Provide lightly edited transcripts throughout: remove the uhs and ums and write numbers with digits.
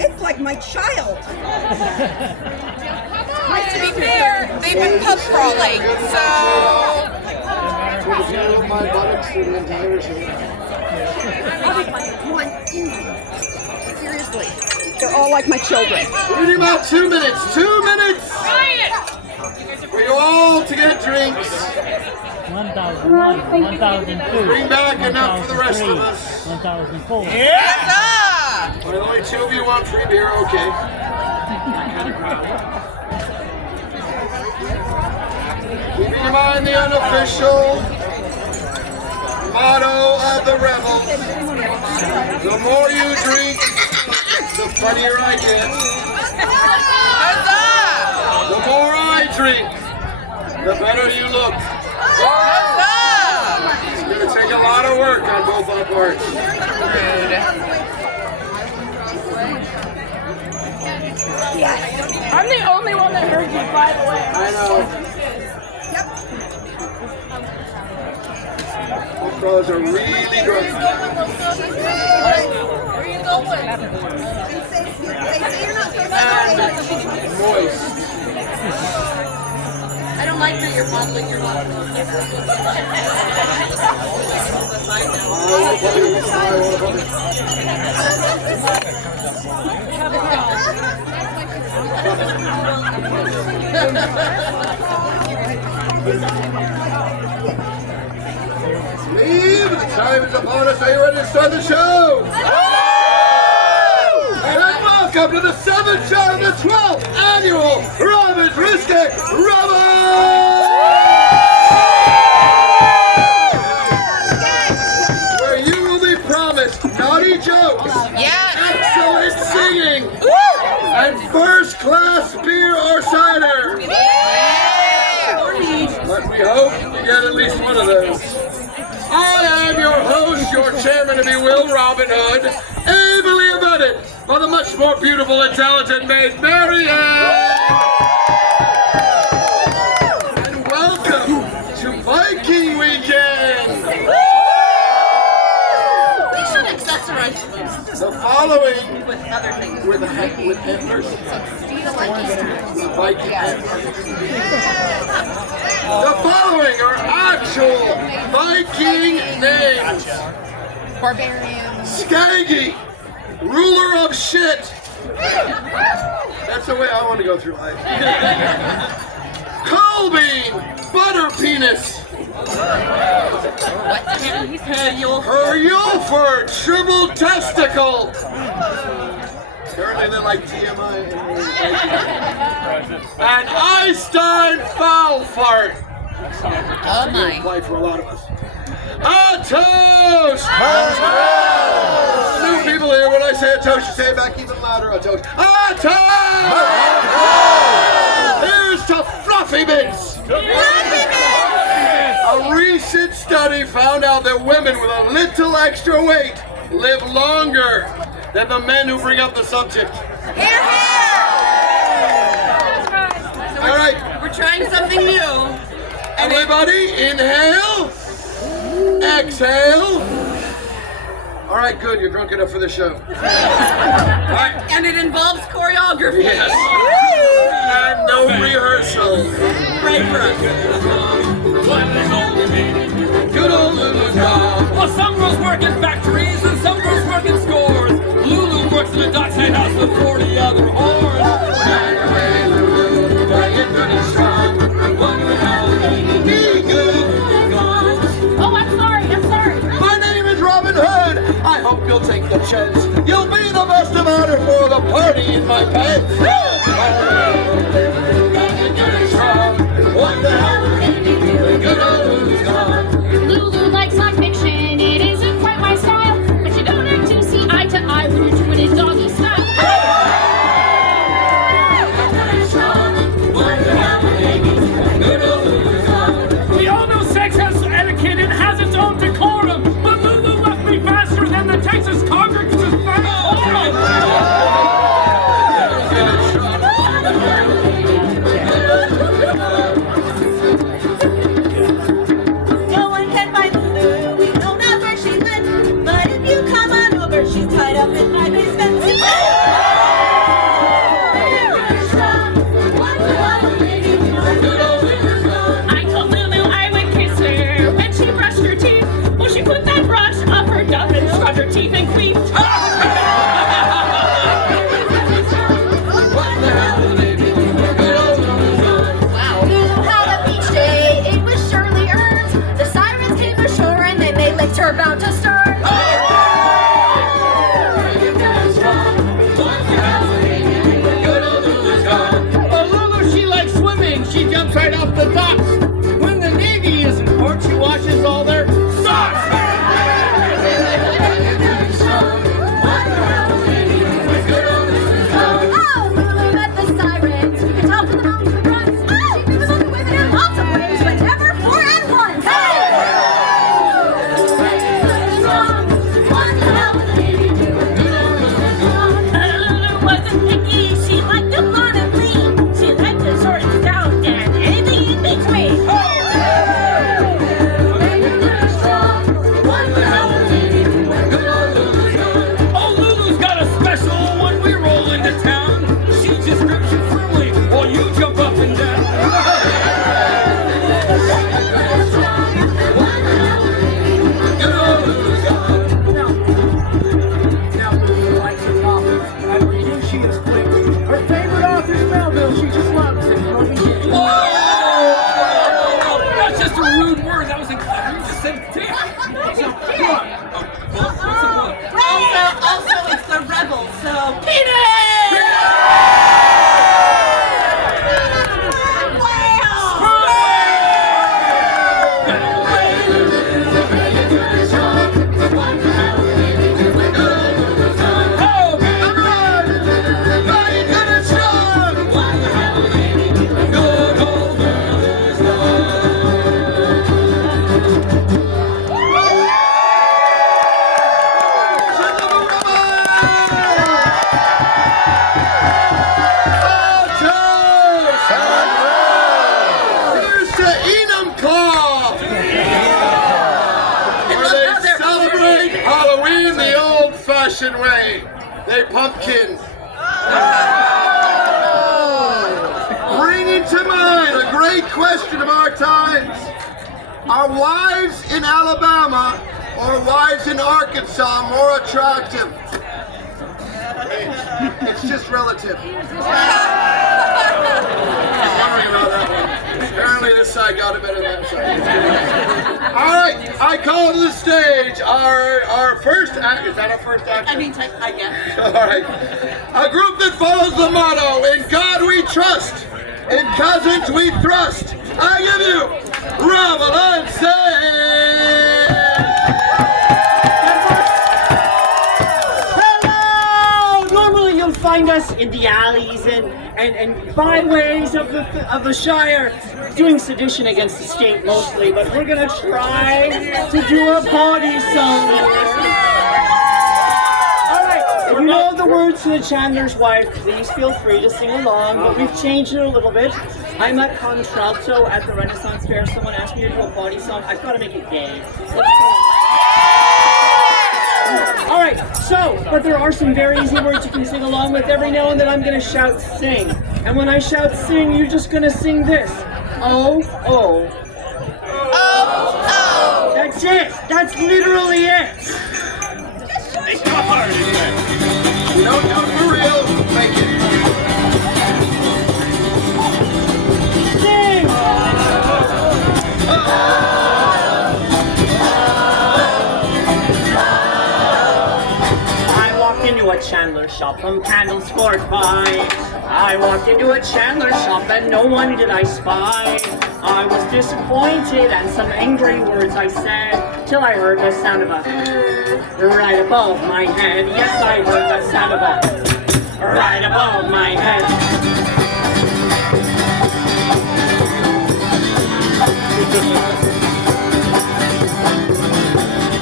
It's like my child. To be fair, they've been pub crawling, so... My buttocks for the entire show. Seriously. They're all like my children. We need about 2 minutes. 2 minutes! For you all to get drinks. 1001, 1002. Bring back enough for the rest of us. 1004. Yes, Well, only 2 of you want free beer, okay. Keeping in mind the unofficial motto of the Revels. The more you drink, the funnier I get. The more I drink, the better you look. It's going to take a lot of work on both our parts. I'm the only one that heard you, by the way. I know. Those fellas are really drunk. Where are you going? And moist. I don't like that you're modeling your body. Leave! The time is upon us. Are you ready to start the show? And welcome to the 7th show of the 12th annual Revels Risqué Revels! Where you will be promised naughty jokes, excellent singing, and first-class beer or cider. But we hope you get at least one of those. I am your host, your chairman-to-be Will Robin Hood, ably abetted by the much more beautiful and talented maid, Mary Ann. And welcome to Viking Weekend. We should accessorize The following with other things. with antlers. The Viking antlers. The following are actual Viking names. Barbarian. Skaggy, ruler of shit. That's the way I want to go through life. Colbean, butter penis. Herulford, shriveled testicle. Apparently they like TMI. And Einstein foul fart. Oh my. Apply for a lot of us. A toast! New people here, when I say a toast, you say it back even louder. A toast. A toast! Here's to Fluffy Bits! A recent study found out that women with a little extra weight live longer than the men who bring up the subject. Here, here! So All right. We're trying something new. Everybody, inhale. Exhale. All right, good. You're drunk enough for the show. All right. And it involves choreography. Yes. And no rehearsal. Pray for us. Good old Lulu Dog. Well, some girls work in factories and some girls work in stores. Lulu works in a Dutch house with 40 other whores. Oh, I'm sorry. My name is Robin Hood. I hope you'll take the chance. You'll be the best of honor for the party in my pants. What the hell? Good old Lulu's gone. Lulu likes my fiction. It isn't quite my style, but you don't have to see eye to eye when you're doing it doggy style. We all know sex has etiquette and has its own decorum, but Lulu left me faster than the Texas Congress is up in my basement. I told Lulu I would kiss her when she brushed her teeth. Well, she put that brush up her gum and scrubbed her teeth and queefed. Lulu had a beach day, it was surely earned. The sirens came ashore and then they licked her bound to stern. She jumps right off the docks. When the Navy is in port, she washes all their socks. Oh, Lulu met the sirens. You can tell from the mountain runs. She moves on the women in lots of ways, but never four at once. Lulu wasn't picky. She liked them long and lean. She liked the short and stout and anything in between. Oh, Lulu's got a special when we roll into town. She just grips you firmly while you jump up and down. Now Lulu likes her novels. I'm reading, she is quick. Her favorite author's Melville, she just loves it. Whoa! That's just a rude word. That wasn't clever. You just said dick. So, come on. What's the book? Also, it's the Revels, so Halloween the old-fashioned way. They pumpkin. Bringing to mind a great question of our times. Are wives in Alabama or wives in Arkansas more attractive? It's just relative. Wondering about that one. Apparently this side got it better than that side. All right, I call to the stage our first act. Is that our first act? I guess. All right. A group that follows the motto, in God we trust, in cousins we thrust. I give you Revel and say. Hello! Normally you'll find us in the alleys and byways of the Shire doing sedition against the state mostly, but we're gonna try to do a party song. Alright, if you know the words to the Chandler's Wife, please feel free to sing along, but we've changed it a little bit. I'm at contralto at the Renaissance Fair. Someone asked me to do a party song. I've got to make it gay. Alright, but there are some very easy words you can sing along with. Every now and then I'm going to shout sing. And when I shout sing, you're just going to sing this. Oh, oh. Oh, oh. That's it. That's literally it. Make it a party, man. No, for real. Make it. Sing! Into a chandler shop from candles for five. I walked into a chandler shop and no one did I spy. I was disappointed and some angry words I said, till I heard the sound of a right above my head. Yes, I heard the sound of a right above my head.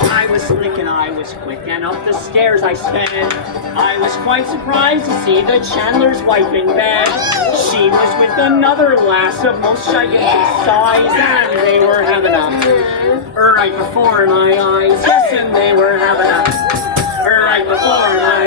I was slick and I was quick, and up the stairs I sped. I was quite surprised to see the Chandler's wife in bed. She was with another lass of most gigantic size, and they were having a right before my eyes. Yes, and they were having a right before my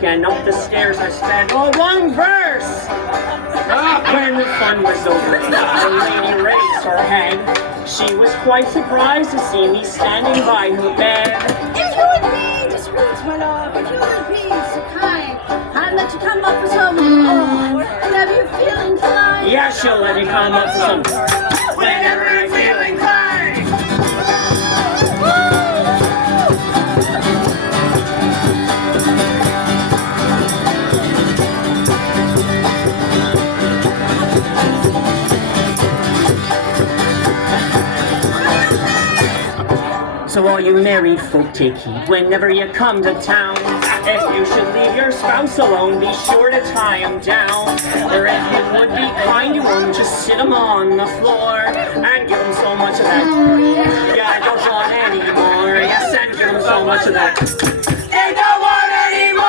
walk and up the stairs I sped. Oh, one verse! When the fun was over, the lady raised her head. She was quite surprised to see me standing by her bed. If you would be discreet, my love, if you would be so kind, I'd let you come up with some, whenever you feel inclined. Yeah, she'll let me come up with some whenever I feel inclined. So all you married folk, take heed whenever you come to town. If you should leave your spouse alone, be sure to tie him down. Or if you would be kind to him, just sit him on the floor and give him so much of that. Yeah, I don't want any more. Yes, and give him so much of that. I don't want any more!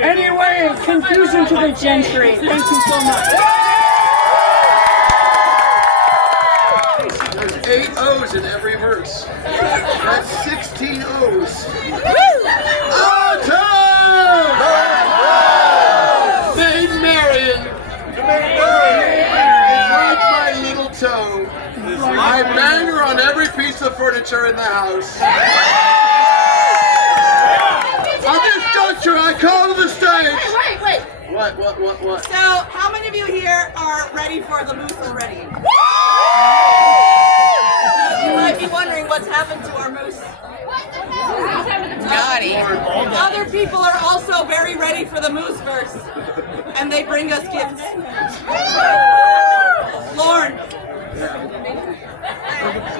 Anyway, confusion to the gentry. Thank you so much. There's 8 O's in every verse. That's 16 O's. Autumn! Maid Marian is like my little toe. I bang her on every piece of furniture in the house. At this juncture, I call to the stage. Wait. What? So, how many of you here are ready for the moose already? You might be wondering what's happened to our moose. Naughty. Other people are also very ready for the moose verse, and they bring us gifts. Lauren.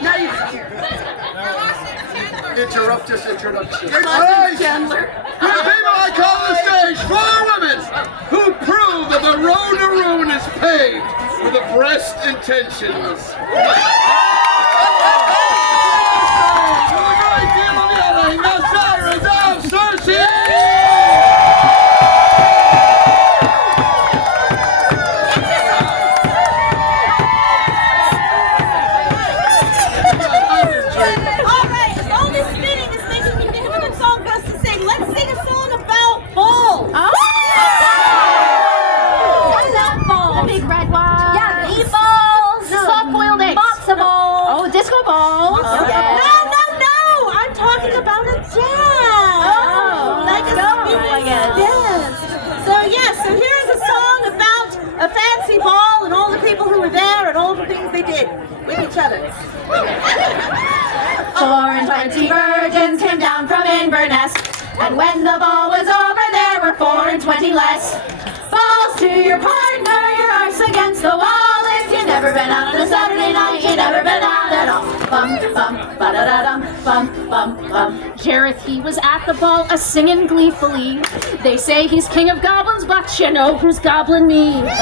Now you interrupt this introduction. Chandler. The people I call the stage, 4 women who prove that the road to ruin is paved with the best intentions. With a great deal of yelling, the sirens of Cersei! Disco balls. Oh, yes. No! I'm talking about a dance. Oh, like a dance. So here's a song about a fancy ball and all the people who were there and all the things they did with each other. 420 virgins came down from Inverness, and when the ball was over, there were 420 less. Balls to your partner, your arse against the wall. If you've never been out on a Saturday night, you've never been out at all. Bum, bum, ba-da-da-dum, bum, bum, bum. Jareth, he was at the ball a-singing gleefully. They say he's king of goblins, but you know who's goblin me. Balls to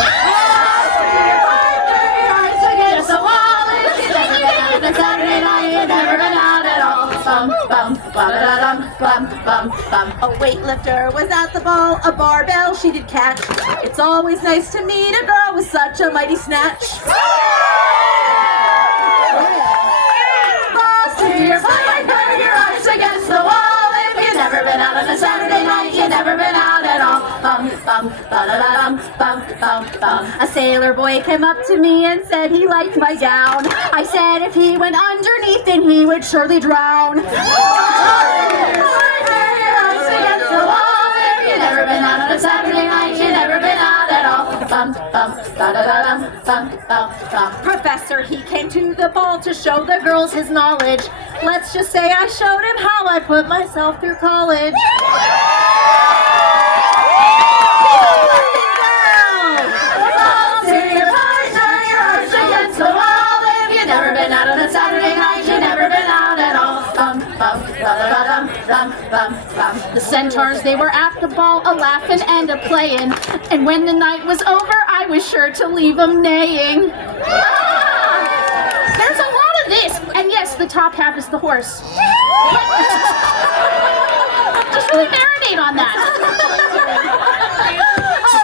your partner, your arse against the wall. If you've never been out on a Saturday night, you've never been out at all. Bum, bum, ba-da-da-dum, bum, bum, bum. A weightlifter was at the ball, a barbell she did catch. It's always nice to meet a girl with such a mighty snatch. Balls to your partner, your arse against the wall. If you've never been out on a Saturday night, you've never been out at all. Bum, bum, ba-da-da-dum, bum, bum, bum. A sailor boy came up to me and said he liked my gown. I said if he went underneath, then he would surely drown. Balls to your partner, your arse against the wall. If you've never been out on a Saturday night, you've never been out at all. Bum, bum, ba-da-da-dum, bum, bum, bum. Professor, he came to the ball to show the girls his knowledge. Let's just say I showed him how I put myself through college. bum, bum, bum. The centaurs, they were at the ball, a-laughing and a-playing. And when the night was over, I was sure to leave them neighing. There's a lot of this, and yes, the top half is the horse. Just really marinate on that.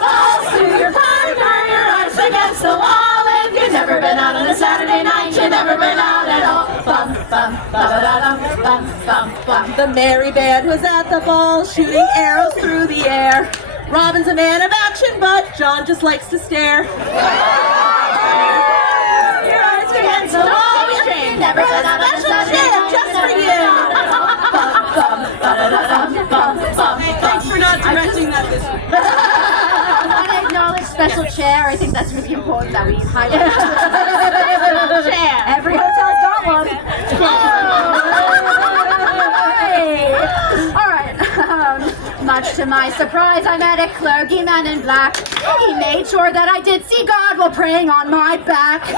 Balls to your partner, your arms against the wall. If you've never been out on a Saturday night, you've never been out at all. Bum, bum, ba-da-da-dum, bum, bum, bum. The merry band was at the ball, shooting arrows through the air. Robin's a man of action, but John just likes to stare. Your arms against the wall. If you've never been out on a Saturday night, Just for you. Thanks for not directing that this week. I want to acknowledge special chair. I think that's really important that we highlight special chair. Every hotel's got one. All right. Much to my surprise, I met a clergyman in black. He made sure that I did see God while praying on my back.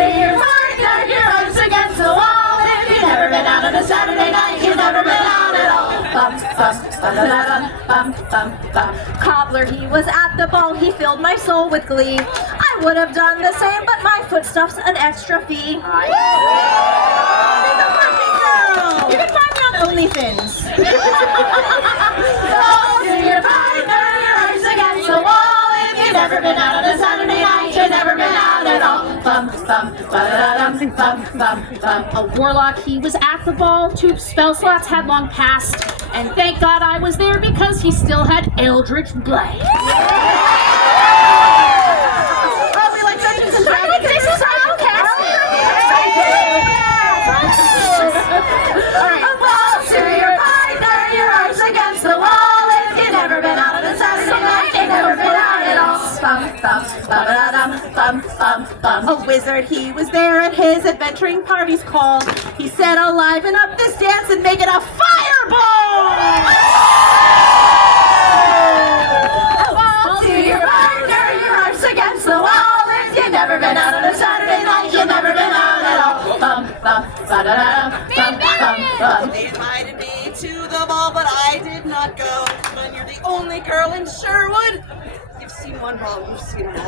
Your partner, your arms against the wall. If you've never been out on a Saturday night, you've never been out at all. Bum, bum, ba-da-da-dum, bum, bum, bum. Cobbler, he was at the ball, he filled my soul with glee. I would have done the same, but my footstuff's an extra fee. She's a working girl! You can find me on OnlyFins. Balls to your partner, your arms against the wall. If you've never been out on a Saturday night, you've never been out at all. Bum, bum, ba-da-dum, bum, bum, bum. A warlock, he was at the ball. 2 spell slots had long passed. And thank God I was there because he still had Eldritch Blade. Oh, we like Dungeons and Dragons. This is balls to your partner, your arms against the wall. If you've never been out on a Saturday night, you've never been out at all. Bum, bum, ba-da-dum, bum, bum, bum. A wizard, he was there at his adventuring party's call. He said, "I'll liven up this dance and make it a fireball!" Balls to your partner, your arms against the wall. If you've never been out on a Saturday night, you've never been out at all. Bum, bum, ba-da-da-dum, bum, bum, bum. They invited me to the ball, but I did not go. When you're the only girl in Sherwood, you've seen one ball, you've seen them all.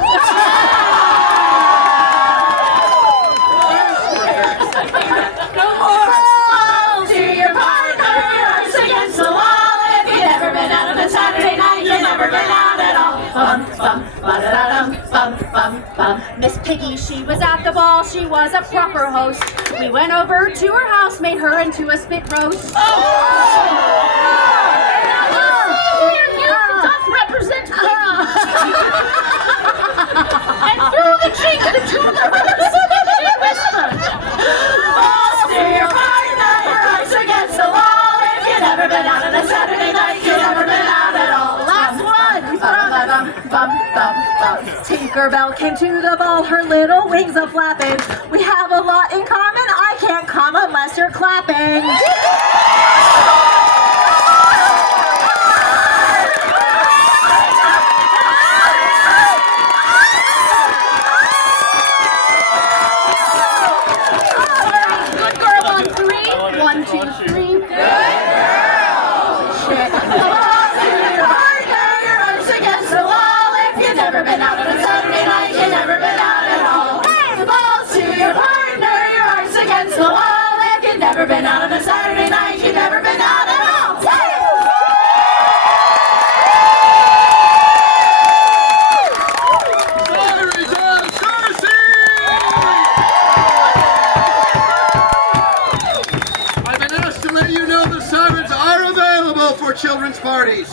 Balls to your partner, your arms against the wall. If you've never been out on a Saturday night, you've never been out at all. Bum, bum, ba-da-da-dum, bum, bum, bum. Miss Piggy, she was at the ball, she was a proper host. We went over to her house, made her into a spit roast. Represent me. And through the cheek of the tulip, balls to your partner, your arms against the wall. If you've never been out on a Saturday night, you've never been out at all. Last one! Bum, bum, bum. Tinkerbell came to the ball, her little wings a flapping. We have a lot in common, I can't come unless you're clapping. Good girl on 3. 1, 2, 3. Good girl. Shit. Balls to your partner, your arms against the wall. If you've never been out on a Saturday night, you've never been out at all. Hey, balls to your partner, your arms against the wall. If you've never been out on a Saturday night, you've never been out at all. Hey. I've been asked to let you know the sirens are available for children's parties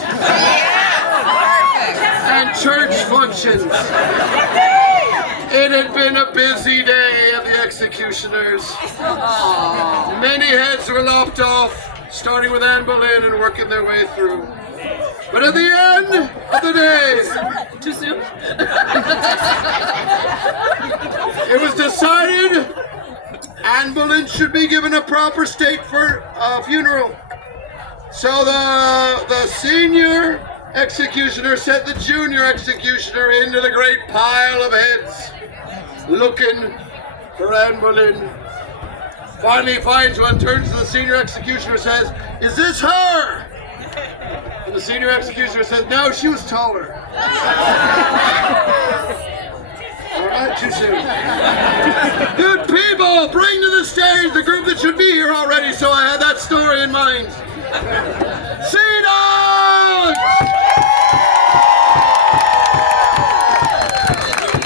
and church functions. It had been a busy day of the executioners. Many heads were lopped off, starting with Anne Boleyn and working their way through. But at the end of the day, Too soon? it was decided Anne Boleyn should be given a proper state for funeral. So the senior executioner sent the junior executioner into the great pile of heads, looking for Anne Boleyn. Finally he finds one, turns to the senior executioner, says, "Is this her?" And the senior executioner says, "No, she was taller." Alright, too soon. Good people, bring to the stage the group that should be here already, so I had that story in mind. Sea-Dogs!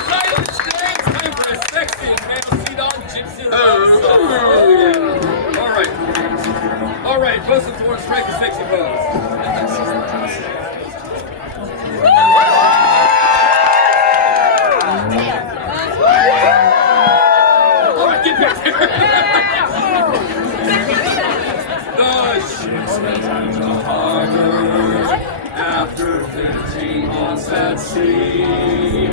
Time for a sexy male Sea-Dog gypsy. All right, both of towards strike a sexy pose. All right, get back there. The ships returned to harbor after 15 months at sea.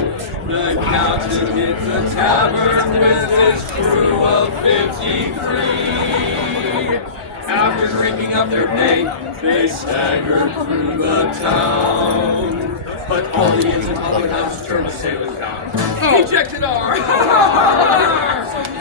The captain hit the tavern with his crew of 53. After drinking up their pay, they staggered through the town. But all the inns and public houses turned the sailors down. Ejected our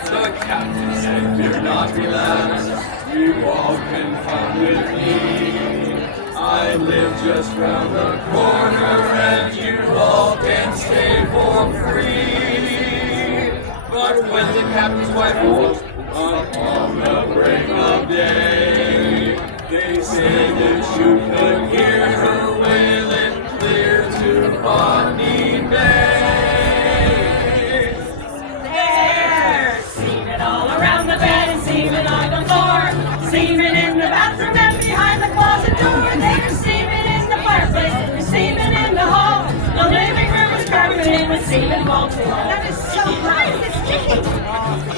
The captain said, "Fear not, relax. You all can come with me. I live just round the corner and you all can stay for free." But when the captain's wife awoke upon the break of day, they said that you could hear her wailing clear to Bonnie Bay. There's semen all around the bed and semen on the floor. Semen in the bathroom and behind the closet door. There's semen in the fireplace. There's semen in the hall. The living room is carpeted with semen wall to wall. That is so nice. It's sticky.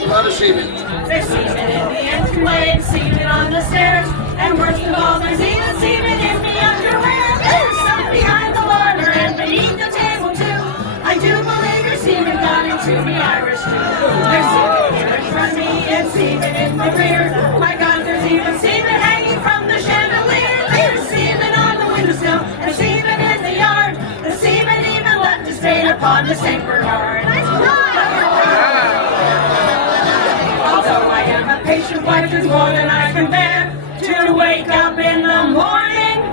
A lot of semen. There's semen in the entryway and semen on the stairs. And worst of all, there's even semen in the underwear. There's some behind the larder and beneath the table too. I do believe your semen got into the Irish too. There's semen here in front of me and semen in the rear. My God, there's even semen hanging from the chandelier. There's semen on the windowsill and semen in the yard. The semen even left a stain upon the St. Bernard. Although I am a patient wife, there's more than I can bear. To wake up in the morning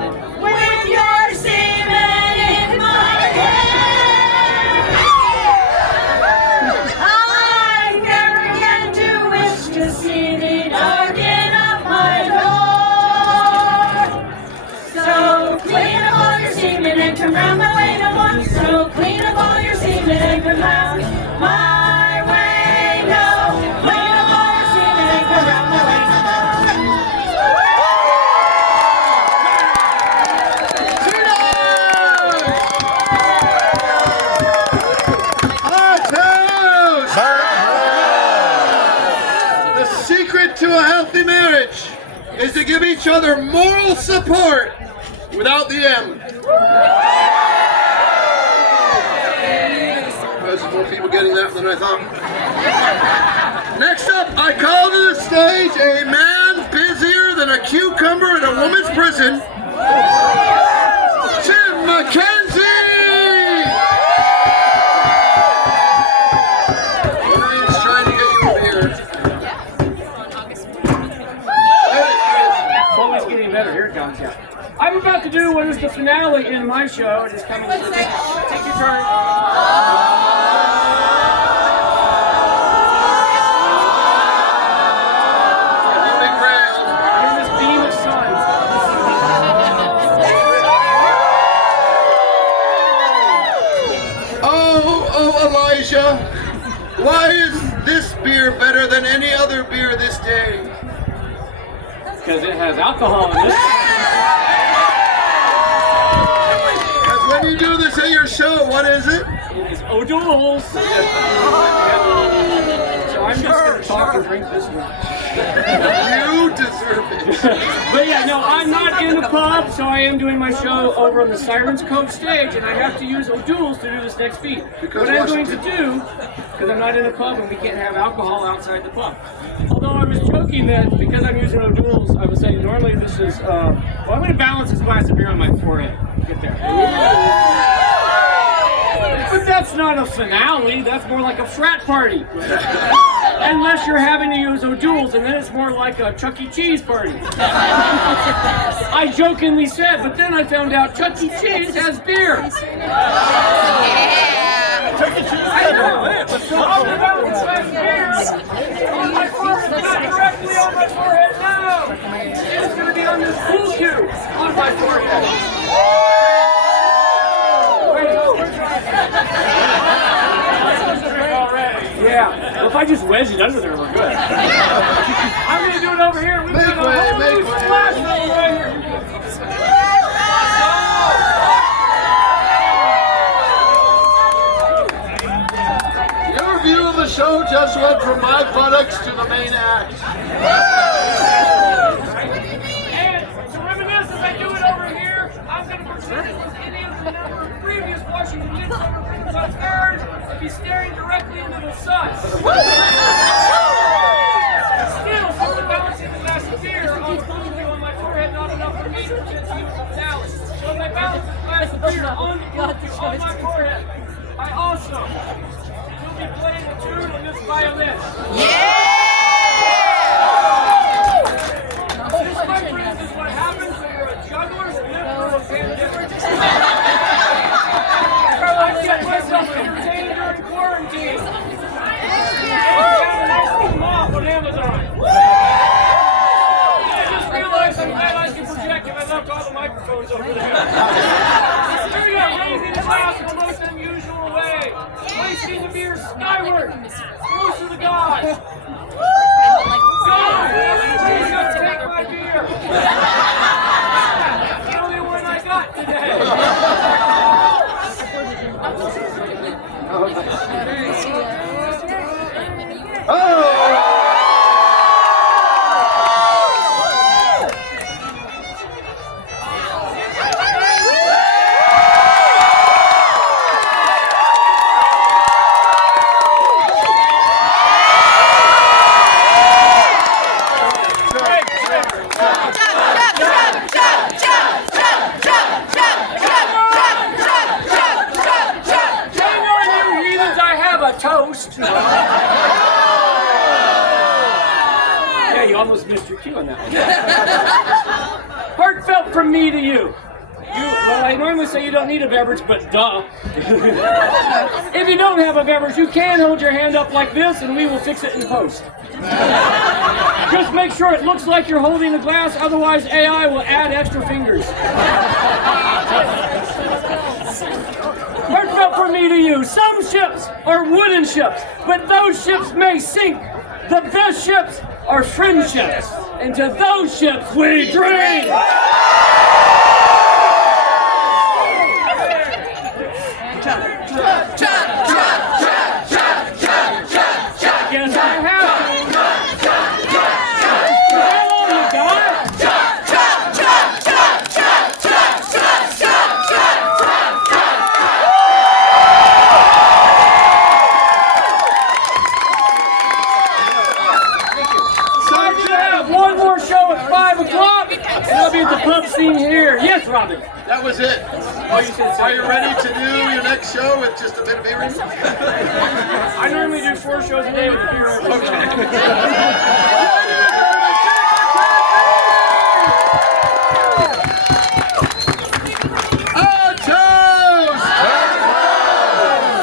with your semen in my hair. I never again do wish to see thee darken up my door. So clean up all your semen and come round my way no more. So clean up all your semen and come round my way no. Clean up all your semen and come round my way no more. The secret to a healthy marriage is to give each other moral support without the M. There's more people getting that than I thought. Next up, I call to the stage a man busier than a cucumber in a woman's prison, Jim McKenzie! Ryan's trying to get you over here. It's always getting better. Here it comes, yeah. I'm about to do what is the finale in my show. It is coming. Take your turn. Here's this beam of sun. Oh, Elijah, why is this beer better than any other beer this day? Because it has alcohol in it. Because when you do this at your show, what is it? It is O'Doul's. So I'm just going to talk and drink this one. You deserve it. But yeah, no, I'm not in the pub, so I am doing my show over on the Sirens Cove stage, and I have to use O'Doul's to do this next beat. What I'm going to do, because I'm not in a pub and we can't have alcohol outside the pub. Although I was joking that because I'm using O'Doul's, I was saying normally this is, well, I'm going to balance this glass of beer on my forehead. Get there. But that's not a finale, that's more like a frat party. Unless you're having to use O'Doul's, and then it's more like a Chuck E. Cheese party. I jokingly said, but then I found out Chuck E. Cheese has beer. Chuck E. Cheese I know it. All the mountains has beer. On my forehead, not directly on my forehead, no. It's going to be on this cool cue on my forehead. Yeah, well, if I just wedge it under there, we're good. I'm going to do it over here. We've got a whole new splash over right here. Your view of the show just went from my buttocks to the main act. And to reminisce as I do it over here, I'm going to present it with any of the number of previous Washington Midsummer Revels Faires and be staring directly into the sun. Still, for the balancing the glass of beer on the blue on my forehead, not enough for me to just use the balance. So as I balance the glass of beer on the blue on my forehead, I also will be playing a tune on this violin. This, my friends, is what happens when you're a juggler and live through a pandemic. I get myself entertained during quarantine. And found a nice little mop on Amazon. I just realized I'm glad I can project if I left all the microphones over there. Here we go, raising the glass in the most unusual way. Placing the beer skyward, close to the gods. God, please don't take my beer. The only one I got today. Toast. Yeah, you almost missed your cue on that one. Heartfelt from me to you. Well, I normally say you don't need a beverage, but duh. If you don't have a beverage, you can hold your hand up like this, and we will fix it in post. Just make sure it looks like you're holding a glass, otherwise AI will add extra fingers. Heartfelt from me to you. Some ships are wooden ships, but those ships may sink. The best ships are friendships, and to those ships we drink. Yes, I have to. And I'll be at the pub scene here. Yes, Robin. That was it. Oh, you said so. Are you ready to do your next show with just a bit of beer in? I normally do 4 shows a day with the beer every show. A toast!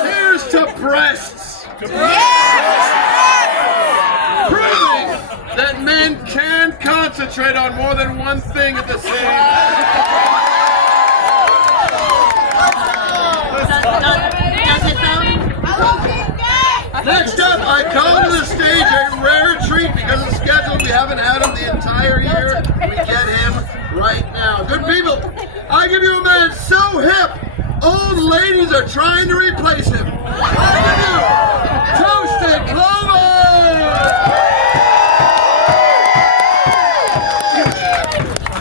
Here's to breasts. Proving that men can concentrate on more than one thing at the same time. Next up, I call to the stage a rare treat because of schedule. We haven't had him the entire year. We get him right now. Good people, I give you a man so hip, old ladies are trying to replace him. I give you Toasted Clover!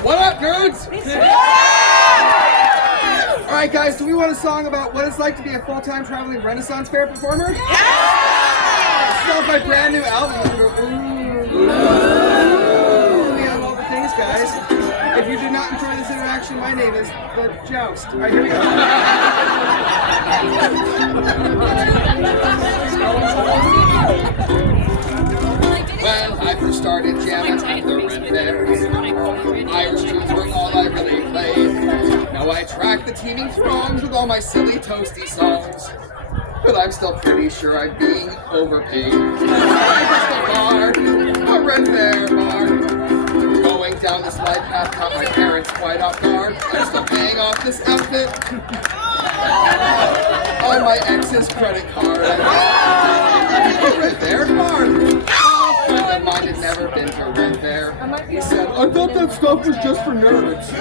What up, nerds? Alright guys, do we want a song about what it's like to be a full-time traveling Renaissance Fair performer? Yeah! This is off my brand new album. We go, ooh. We have all the things, guys. If you do not enjoy this interaction, my name is The Joust. Alright, here we go. teeming throngs with all my silly toasty songs. But I'm still pretty sure I'm being overpaid. I'm just a bard, a red fair bard. Going down this life path caught my parents quite off guard. I'm still paying off this outfit on my ex's credit card. A red fair bard. A friend of mine had never been to Red Fair. He said, I thought that stuff was just for nerds.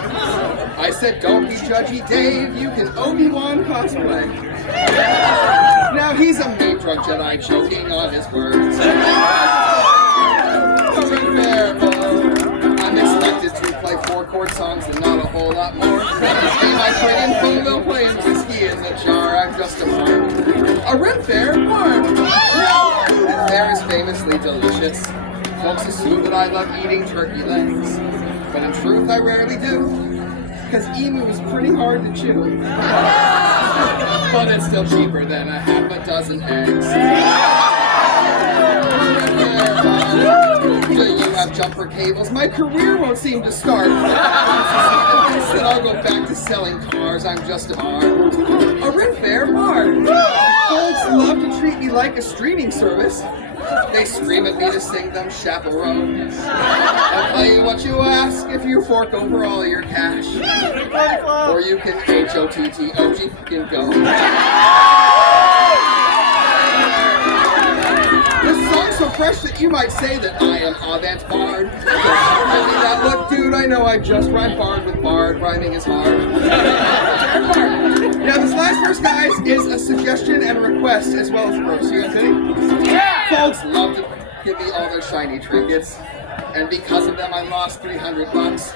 I said, don't be judgy, Dave. You can Obi-Wan cosplay. Now he's a main drunk Jedi choking on his words. I'm expected to play 4-chord songs and not a whole lot more. In my friggin' phone, they'll play whiskey in the jar. I'm just a bard. A Red Fair bard. Red Fair is famously delicious. Folks assume that I love eating turkey legs, but in truth I rarely do. Because emu is pretty hard to chew. But it's still cheaper than a half a dozen eggs. Do you have jumper cables? My career won't seem to start. Instead I'll go back to selling cars. I'm just a bard. A Red Fair bard. Folks love to treat me like a streaming service. They scream at me to sing them chaperone. I'll tell you what you ask if you fork over all your cash. Or you can H-O-T-T-O-G fucking go. This song's so fresh that you might say that I am avant bard. Give me that look, dude, I know I just rhyme bard with bard. Rhyming is hard. Now this last verse, guys, is a suggestion and a request as well as a verse. You guys ready? Yeah! Folks love to give me all their shiny trinkets. And because of them, I lost $300.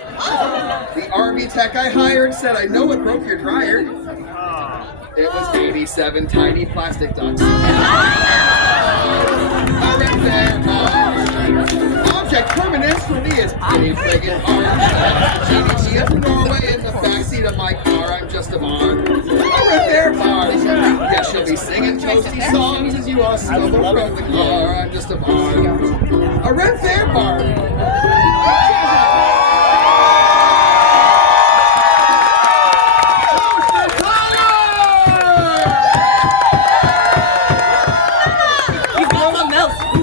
The army tech I hired said, I know what broke your dryer. It was 87 tiny plastic ducks. Object permanence for me is pretty friggin' hard. GDG of Norway in the backseat of my car, I'm just a bard. A Red Fair bard. Yes, she'll be singing toasty songs as you all stumble from the car, I'm just a bard. A Red Fair bard.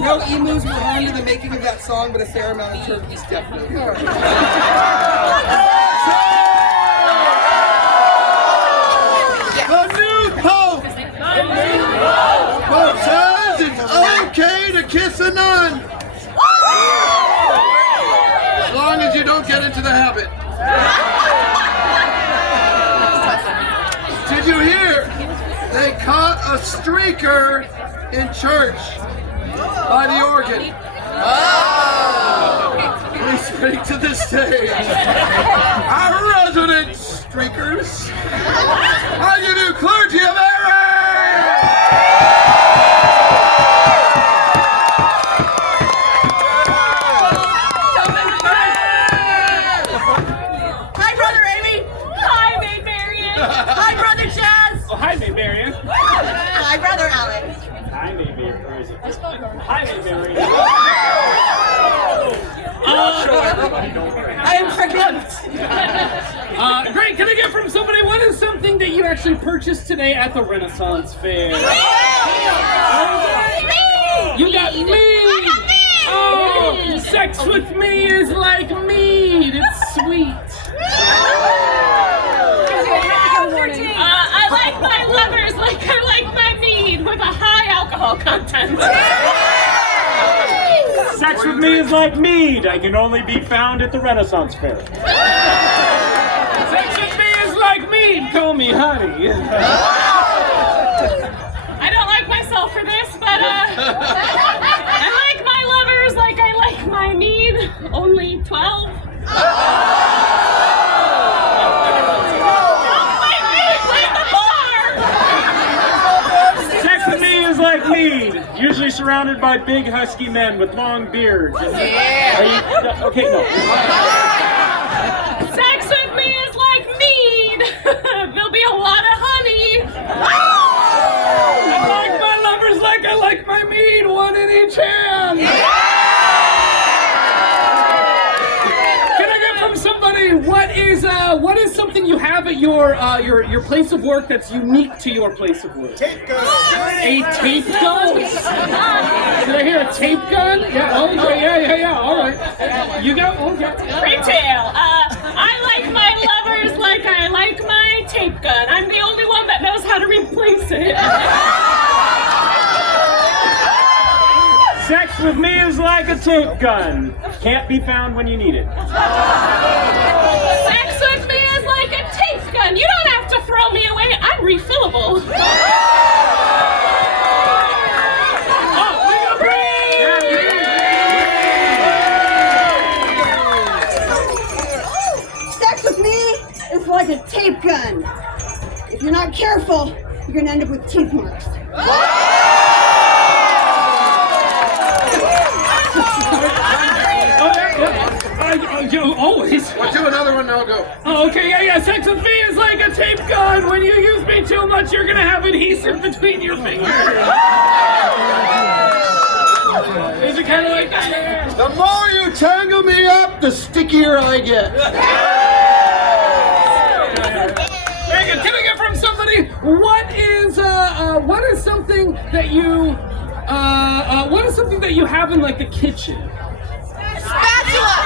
No emus were harmed in the making of that song, but a fair amount of turkeys definitely. The new Pope! Pope says it's okay to kiss a nun! As long as you don't get into the habit. Did you hear? They caught a streaker in church. By the organ. Please speak to the stage. Our resident streakers. How you do, clergy of Error? Hi, Brother Amy. Hi, Maid Marian. Hi, Brother Chaz. Oh, hi, Maid Marian. Hi, Brother Alex. Hi, Maid Marian. Where is it? Hi, Maid Marian. I am pregnant. Great. Can I get from somebody what is something that you actually purchased today at the Renaissance Fair? You got mead. Oh, sex with me is like mead. It's sweet. I like my lovers like I like my mead with a high alcohol content. Sex with me is like mead. I can only be found at the Renaissance Fair. Sex with me is like mead. Call me honey. I don't like myself for this, but I like my lovers like I like my mead. Only 12. Sex with me is like mead. Usually surrounded by big husky men with long beards. Yeah. Okay, no. Sex with me is like mead. There'll be a lot of honey. I like my lovers like I like my mead, one in each hand. Can I get from somebody what is something you have have at your place of work that's unique to your place of work? Tape gun. A tape gun? Did I hear a tape gun? Yeah, okay, yeah, all right. You go, okay. Retail. I like my lovers like I like my tape gun. I'm the only one that knows how to replace it. Sex with me is like a tape gun. Can't be found when you need it. Sex with me is like a tape gun. You don't have to throw me away. I'm refillable. Sex with me is like a tape gun. If you're not careful, you're gonna end up with teeth marks. Always. We'll do another one, now go. Oh, okay, yeah. Sex with me is like a tape gun. When you use me too much, you're gonna have adhesive between your fingers. Is it kind of like that? The more you tangle me up, the stickier I get. Very good. Can I get from somebody? What is something that you have in like the kitchen? Spatula!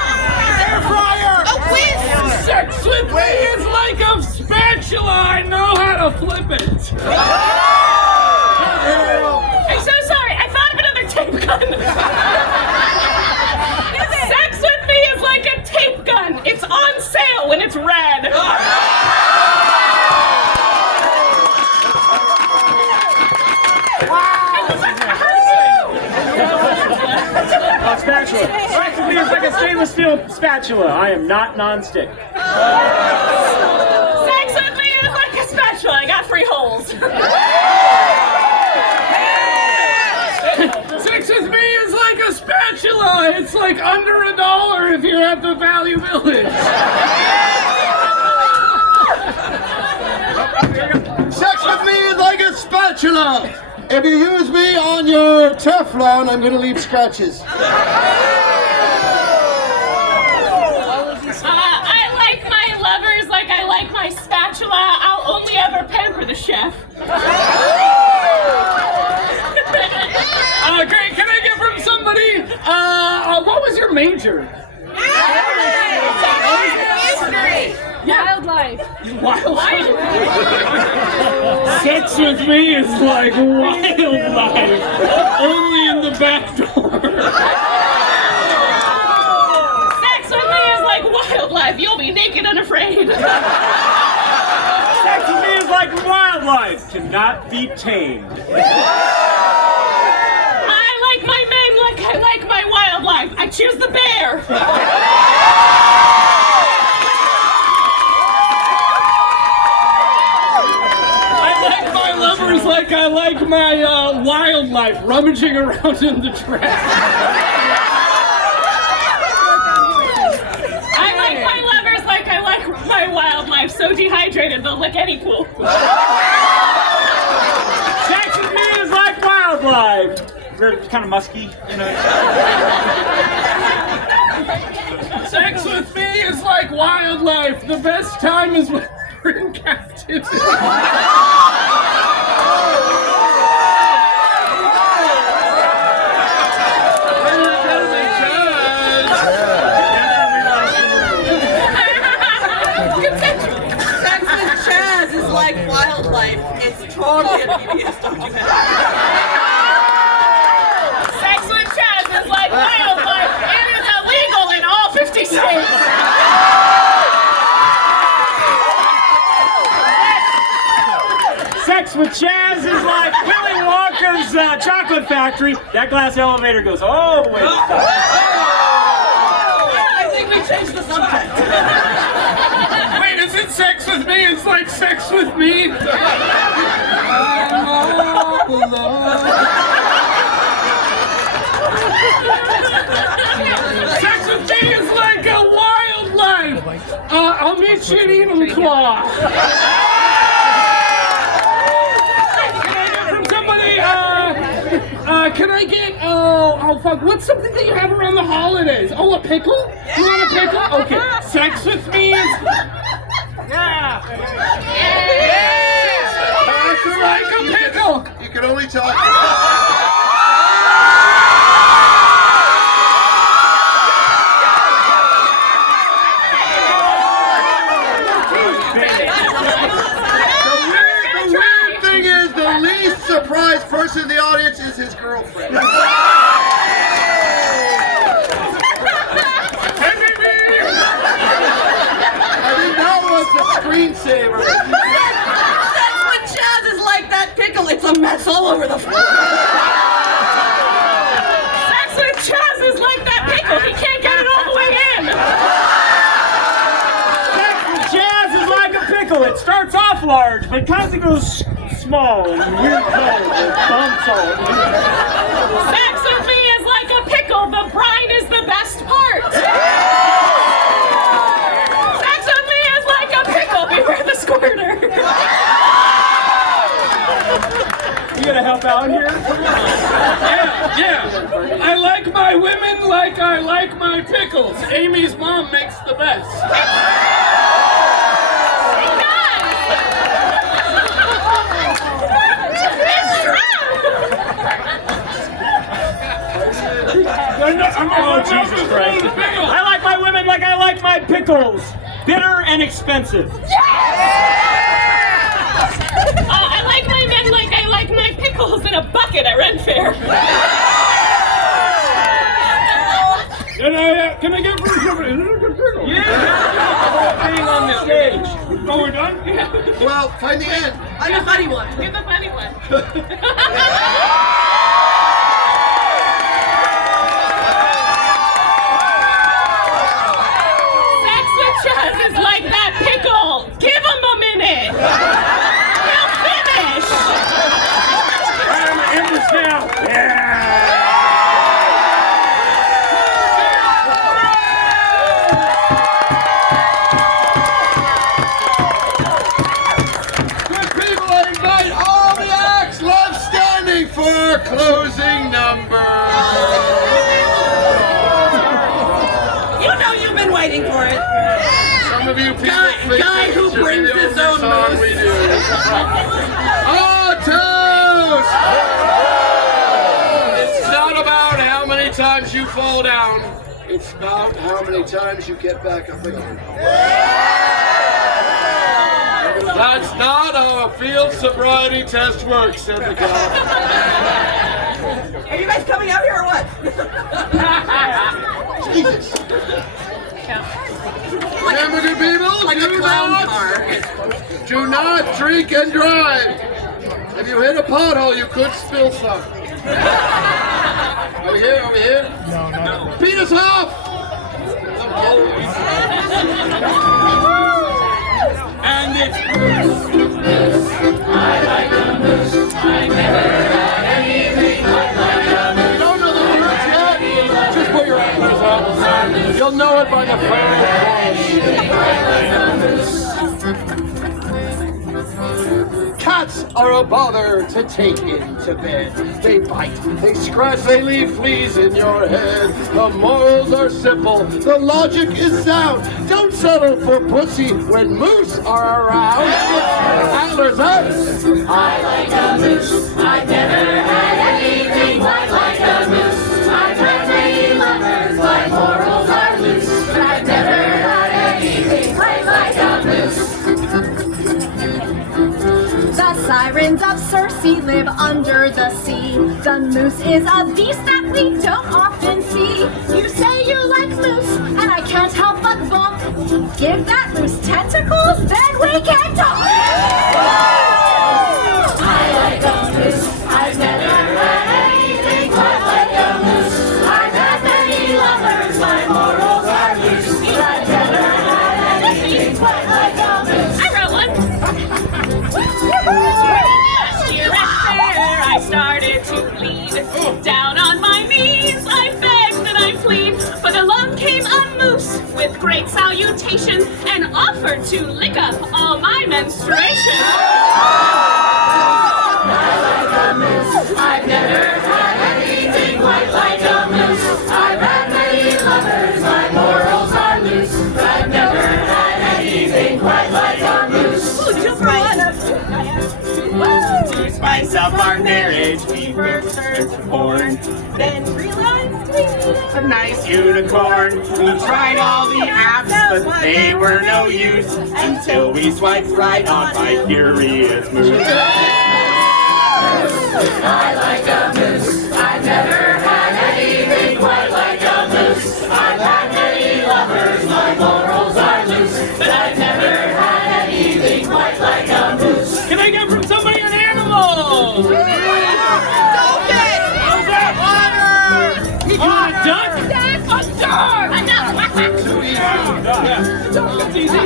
Air fryer! A whisk! Sex with me is like a spatula. I know how to flip it. I'm so sorry. I thought of another tape gun. Sex with me is like a tape gun. It's on sale when it's red. Spatula. Sex with me is like a stainless steel spatula. I am not non-stick. Sex with me is like a spatula. I got 3 holes. Sex with me is like a spatula. It's like under $1 if you're at the Value Village. Sex with me is like a spatula. If you use me on your Teflon, I'm going to leave scratches. I like my lovers like I like my spatula. I'll only ever pamper the chef. Great. Can I get from somebody? What was your major? History. Wildlife. Wildlife. Sex with me is like wildlife, only in the back door. Sex with me is like wildlife. You'll be naked and afraid. Sex with me is like wildlife. Cannot be tamed. I like my men like I like my wildlife. I choose the bear. Like I like my wildlife rummaging around in the trash. I like my lovers like I like my wildlife. So dehydrated they'll lick any pool. Sex with me is like wildlife. They're kind of musky, you know. Sex with me is like wildlife. The best time is when we're in captivity. Like wildlife, it's totally a PBS documentary. Sex with Chaz is like wildlife. It is illegal in all 50 states. Sex with Chaz is like Willy Wonka's chocolate factory. That glass elevator goes all the way to the top. I think we changed the subject. Wait, is it sex with me? It's like sex with me. Sex with me is like a wildlife. I'll meet you at Eden Claw. Can I get, oh fuck, what's something that you have around the holidays? Oh, a pickle? You want a pickle? Okay, sex with me is... Yeah! That's like a pickle. You can only talk. The least surprised person in the audience is his girlfriend. I think that was the screensaver. That's when Chaz is like that pickle. It's a mess all over the floor. That's when Chaz is like that pickle. He can't get it all the way in. Jazz is like a pickle. It starts off large, but because it goes small and weird colors with bumps all over. Sex with me is like a pickle. The brine is the best part. Sex with me is like a pickle. Beware the squirter. You gonna help out here? Yeah. I like my women like I like my pickles. Amy's mom makes the best. Oh, Jesus Christ. I like my women like I like my pickles. Bitter and expensive. I like my men like I like my pickles in a bucket at Ren Fair. Can I get one? Yeah. Being on the stage. Oh, we're done? Well, find the end. I'm the funny one. You're the funny one. Chaz is like that pickle. Give him a minute. He'll finish. I'm in this now. Good people, I invite all the acts left standing for closing number. You know you've been waiting for it. Some of you people Guy who brings his own moose. We do. Oh, toast! It's not about how many times you fall down. It's about how many times you get back up again. That's not how a field sobriety test works, said the cop. Are you guys coming out here or what? Jesus. Remember, good people, like a clown car. Do not drink and drive. If you hit a pothole, you could spill some. Over here, over here. No. Beat us off! And it's I like a moose. I never had anything like a moose. You don't know the words yet? Just put your antlers up. You'll know it by the Cats are a bother to take into bed. They bite, they scratch, they leave fleas in your head. The morals are simple, the logic is sound. Don't settle for pussy when moose are around. Antlers up! I like a moose. I've never had anything quite like a moose. I've had many lovers, my morals are loose. But I've never had anything quite like a moose. The sirens of Circe live under the sea. The moose is a beast that we don't often see. You say you like moose, and I can't help but bump. Give that moose tentacles, then we can talk. I like a moose. I've never had anything quite like a moose. I've had many lovers, my morals are loose. But I've never had anything quite like a moose. I wrote one. Last year at Faire, I started to bleed. Down on my knees, I begged and I plead. But along came a moose with great salutation and offered to lick up all my menstruation. I like a moose. I've never had anything quite like a moose. I've had many lovers, my morals are loose. But I've never had anything quite like a moose. to spice up our marriage, we first turned to porn. Then realized we needed A nice unicorn. We tried all the apps, but they were no use until we swiped right on my curious moose. I like a moose. I've never had anything quite like a moose. I've had many lovers, my morals are loose, but I've never had anything quite like a moose. Can I get from somebody an animal? A duck? A duck! That's easy.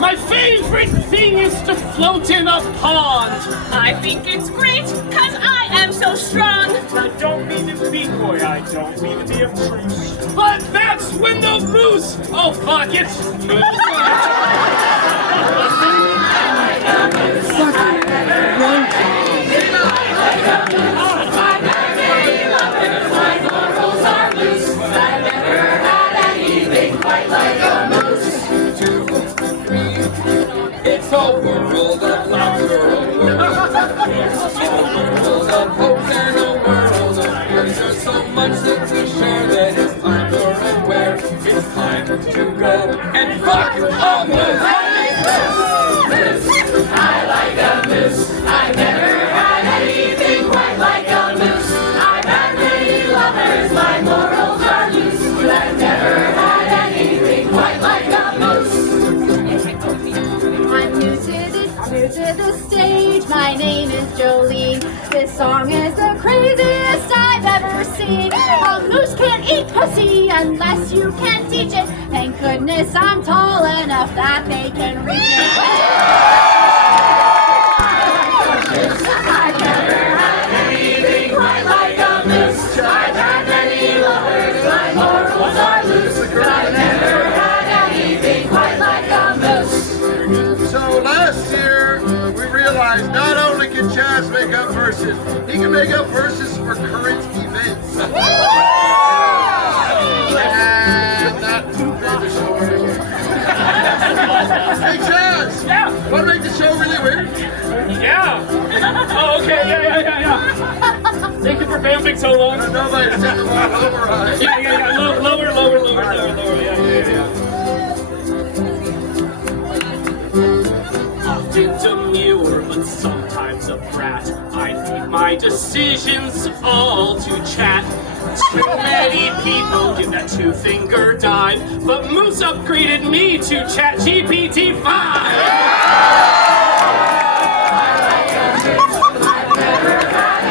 My favorite thing is to float in a pond. I think it's great, cause I am so strong. I don't mean to be coy, I don't mean to be obtruse. But that's when the moose. Oh fuck, it's moose. It's a world of laughter, a world of hope and a world of pleasure. So much that we share that it's time we're aware. It's time to go and fuck a moose. I like a moose. I've never had anything quite like a moose. I've had many lovers, my morals are loose, but I've never had anything quite like a moose. I'm new to the stage. My name is Jolene. This song is the craziest I've ever seen. A moose can't eat pussy unless you can teach it. Thank goodness I'm tall enough that they can reach it. I've never had anything quite like a moose. I've had many lovers, my morals are loose, but I've never had anything quite like a moose. So last year, we realized not only can Chaz make up verses, he can make up verses for current events. And that made the show really weird. Hey Chaz! Yeah. Want to make the show really weird? Yeah. Oh, okay. Yeah. Thank you for vamping so long. Nobody's said the word override. Yeah. Lower. Yeah. Often demure, but sometimes a brat. I leave my decisions all to chat. Too many people do that two-finger dive, but Moose upgraded me to ChatGPT 5.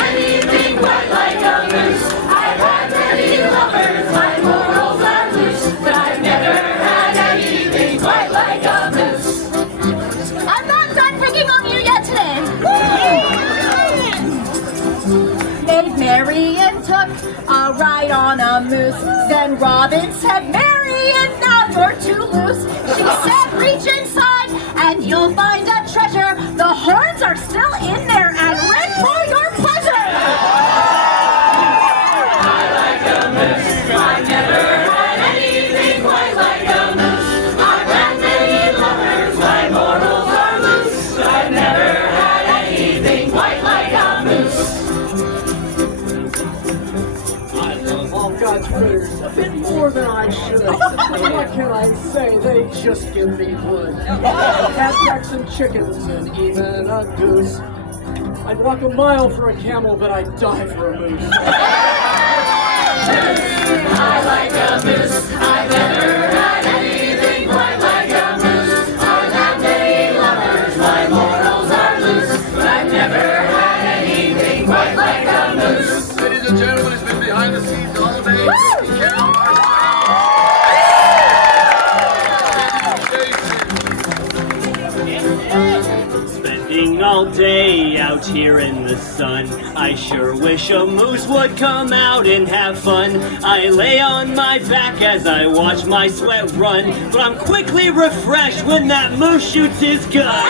Anything quite like a moose. I've had many lovers, my morals are loose, but I've never had anything quite like a moose. I'm not done picking on you yet today. Maid Marian took a ride on a moose. Then Robin said, Marian, now you're too loose. She said, reach inside and you'll find a treasure. The horns are still in there and red for your pleasure. I like a moose. I've never had anything quite like a moose. I've had many lovers, my morals are loose, but I've never had anything quite like a moose. I love all God's critters a bit more than I should. What can I say? They just give me wood. Cats and chickens and even a goose. I'd walk a mile for a camel, but I'd die for a moose. I like a moose. I've never had anything quite like a moose. I've had many lovers, my morals are loose, but I've never had anything quite like a moose. Ladies and gentlemen, he's been behind the scenes all day. taking care of our Spending all day out here in the sun, I sure wish a moose would come out and have fun. I lay on my back as I watch my sweat run, but I'm quickly refreshed when that moose shoots his gun.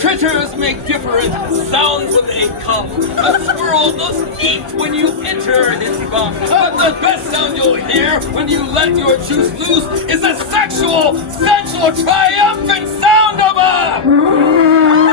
Critters make different sounds when they come. A squirrel goes eat when you enter his bum. But the best sound you'll hear when you let your juice loose is a sexual, sensual, triumphant sound of a...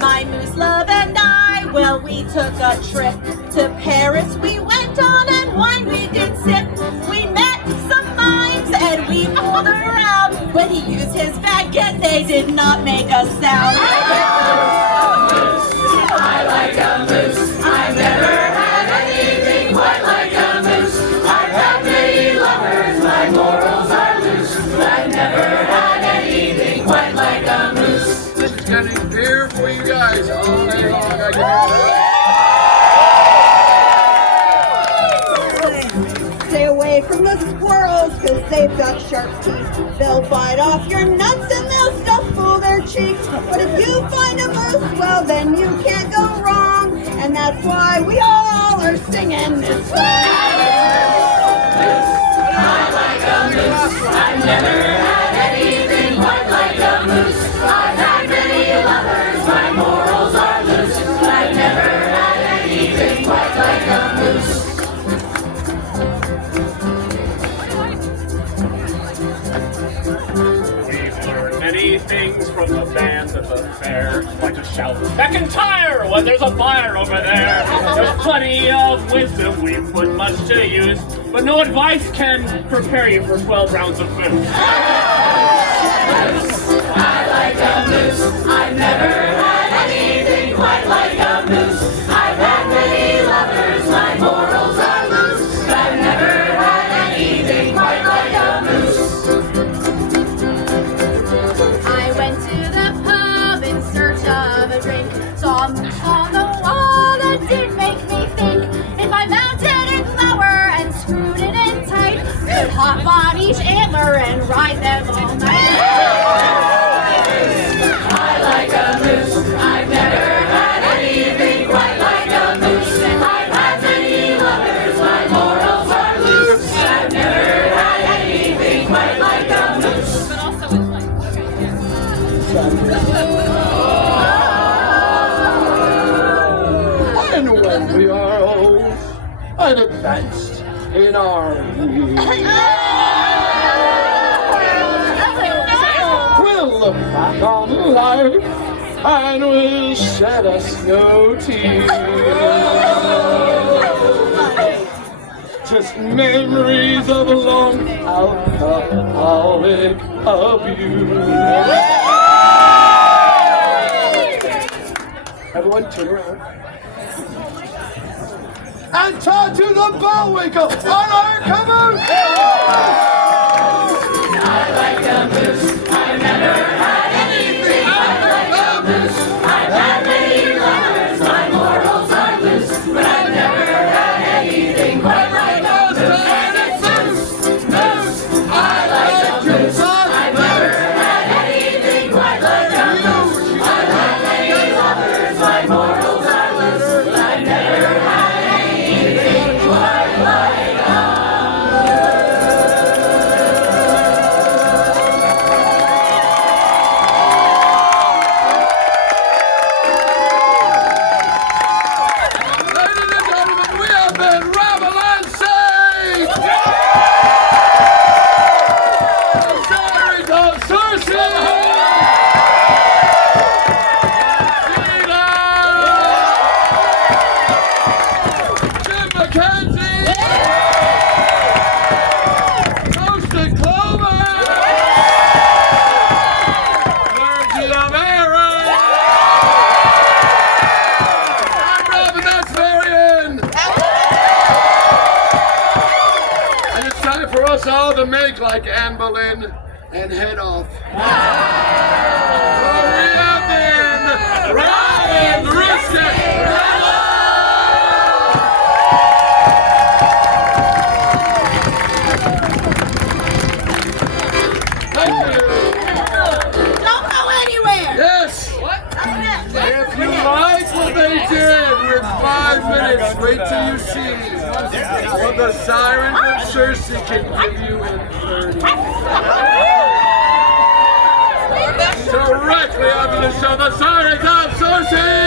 My moose love and I, well, we took a trip to Paris. We went on and wine we did sip. We met some mimes and we fooled around. When he used his baguette, they did not make a sound. I like a moose. I've never had anything quite like a moose. I've had many lovers, my morals are loose. But I've never had anything quite like a moose. Just getting beer for you guys all day long. I Stay away from the squirrels, cause they've got sharp teeth. They'll bite off your nuts and they'll stuffle their cheeks. But if you find a moose, well then you can't go wrong. And that's why we all are singing this song. I like a moose. I've never had anything quite like a moose. I've had many lovers, my morals are loose. But I've never had anything quite like a moose. We've learned many things from the band at the fair, like to shout McIntyre when there's a fire over there. There's plenty of wisdom we've put much to use, but no advice can prepare you for 12 rounds of food. I like a moose. I've never had anything quite like a moose. I've had many lovers, my morals are loose. But I've never had anything quite like a moose. I went to the pub in search of a drink. Saw a moose on the wall that did make me think. If I mounted it lower and screwed it in tight, could hop on each antler and ride them all night. I like a moose. I've never had anything quite like a moose. I've had many lovers, my morals are loose. I've never had anything quite like a moose. And when we are old and advanced in our years, we'll look back on life and will shed us no tears. Just memories of a long alcoholic abuse. Everyone turn around. And talk to the bell wiggle on our caboose! I like a moose. I've never had anything quite like a moose. I've had many lovers, my morals are loose. But I've never had anything quite like a moose. Moose, I like a moose. I've never had anything quite like a moose. I've had many lovers, my morals are loose. But I've never had anything quite like a Ladies and gentlemen, we have been Revel and Sing! Sorry, don't Cersei! Jim McKenzie! Toasted Clover! Clergy of Aaron! I'm Robin, that's Marion! And it's time for us all to make like Anne Boleyn and head off. sirens of Circe can give you in 30. Directly after the show, the sirens of Circe!